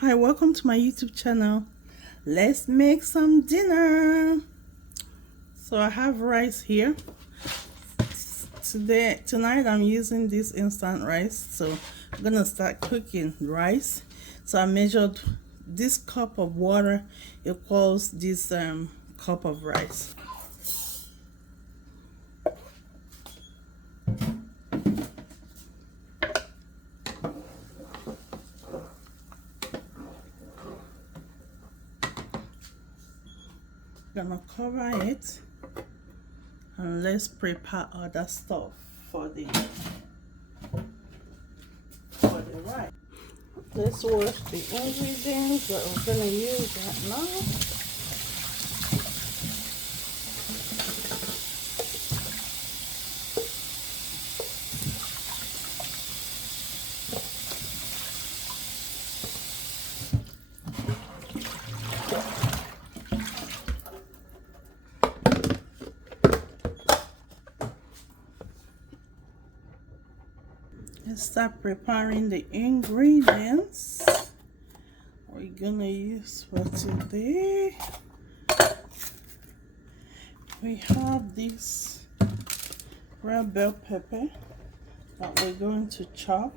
Hi, welcome to my YouTube channel. Let's make some dinner. So I have rice here. Tonight I'm using this instant rice. So I'm gonna start cooking rice. So I measured this cup of water equals this cup of rice. Gonna cover it and let's prepare other stuff for the rice. Let's wash the ingredients that we're gonna use right now. Let's start preparing the ingredients we're gonna use for today. We have this red bell pepper that we're going to chop.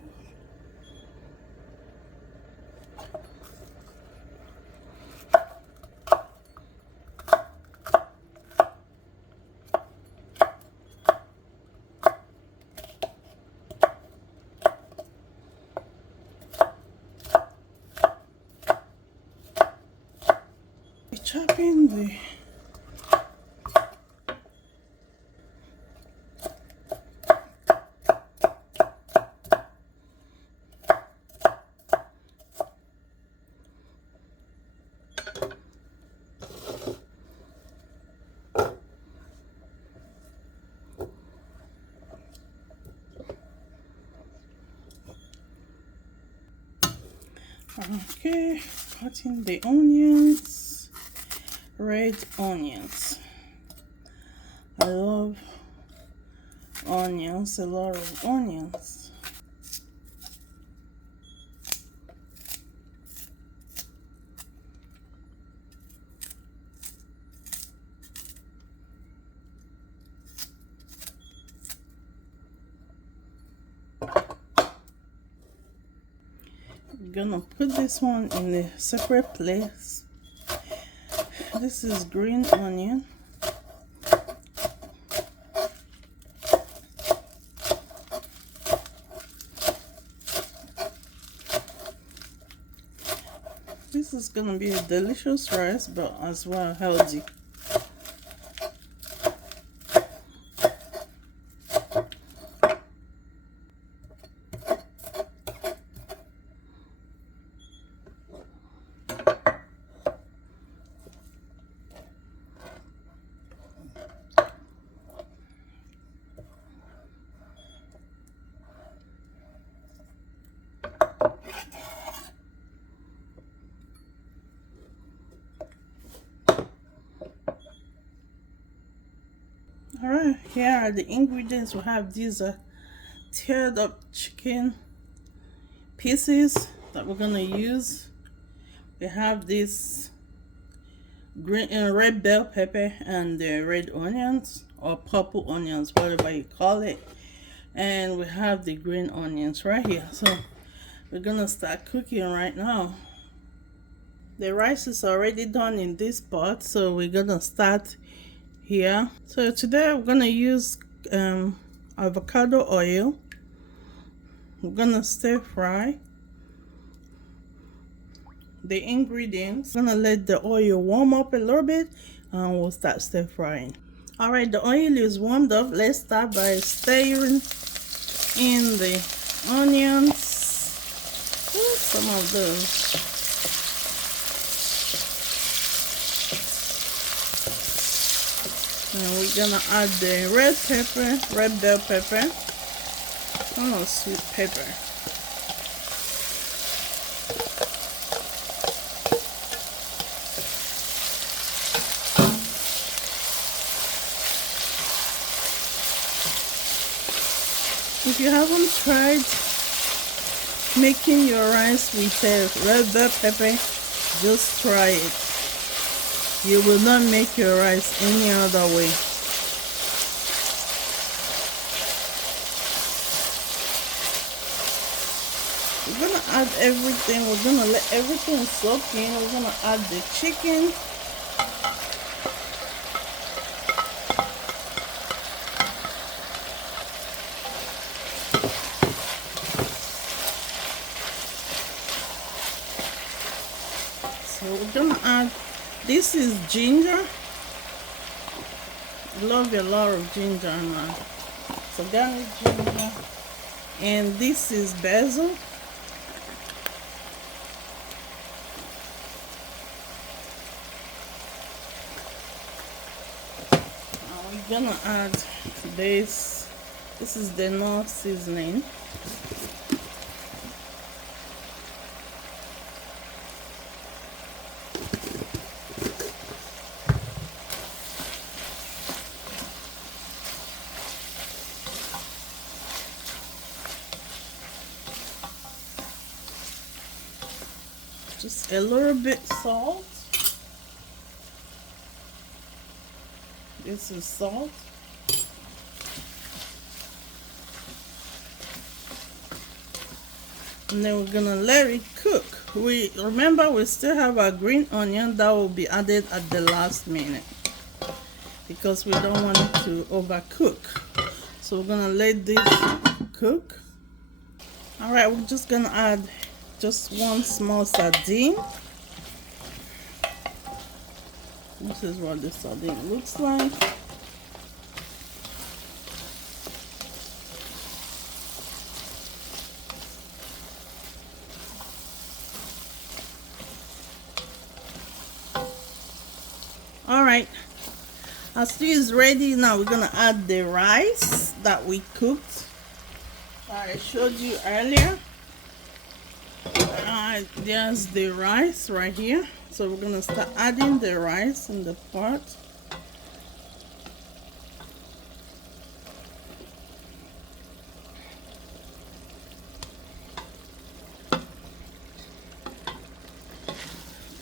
Chopping the okay, cutting the onions, red onions. I love onions, a lot of onions. I'm gonna put this one in a separate place. This is green onion. This is gonna be a delicious rice, but as well healthy. Alright, here are the ingredients. We have these teared up chicken pieces that we're gonna use. We have this green and red bell pepper and the red onions or purple onions, whatever you call it. And we have the green onions right here. So we're gonna start cooking right now. The rice is already done in this pot, so we're gonna start here. So today we're gonna use avocado oil. We're gonna stir fry the ingredients. I'm gonna let the oil warm up a little bit and we'll start stir frying. All right, the oil is warmed up. Let's start by stirring in the onions. Ooh, some of those. And we're gonna add the red pepper, red bell pepper, and sweet pepper. If you haven't tried making your rice with a red bell pepper, just try it. You will not make your rice any other way. We're gonna add everything. We're gonna let everything soak in. We're gonna add the chicken. So we're gonna add, this is ginger. I love a lot of ginger, man. So garlic, ginger, and this is basil. We're gonna add this. This is the Knorr seasoning. Just a little bit salt. This is salt. And then we're gonna let it cook. We remember we still have our green onion that will be added at the last minute because we don't want it to overcook. So we're gonna let this cook. All right, we're just gonna add just one small sardine. This is what the sardine looks like. All right, our stew is ready. Now we're gonna add the rice that we cooked, that I showed you earlier. There's the rice right here. So we're gonna start adding the rice in the pot.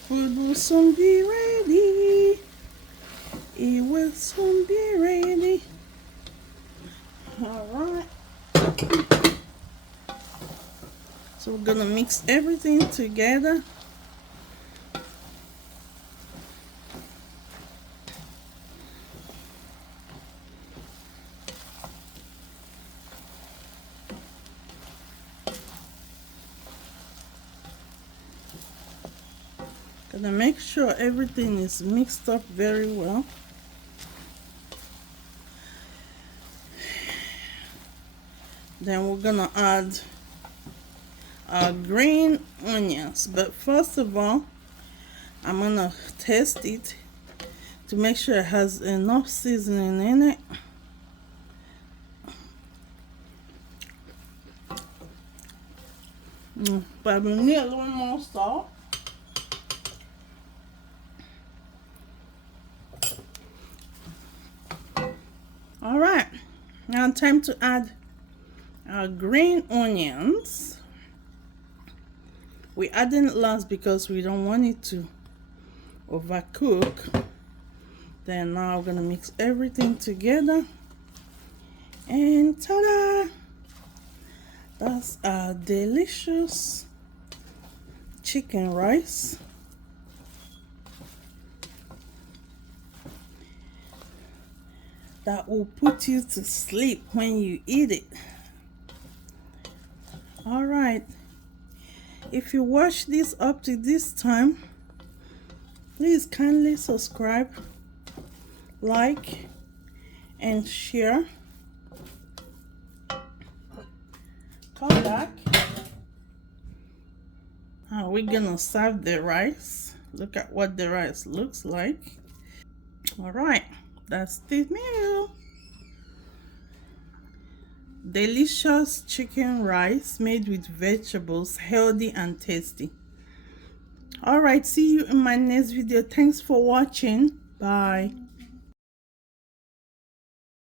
Food will soon be ready. It will soon be ready. All right. So we're gonna mix everything together. Gonna make sure everything is mixed up very well. Then we're gonna add our green onions, but first of all I'm gonna test it to make sure it has enough seasoning in it. But we need a little more salt. All right, now time to add our green onions. We adding it last because we don't want it to overcook. Then now we're gonna mix everything together, and ta-da! That's our delicious chicken rice. That will put you to sleep when you eat it. All right. If you watch this up to this time, please kindly subscribe, like, and share. Come back. Now we're gonna serve the rice. Look at what the rice looks like. All right, that's the meal. Delicious chicken rice made with vegetables, healthy and tasty. All right, see you in my next video. Thanks for watching. Bye.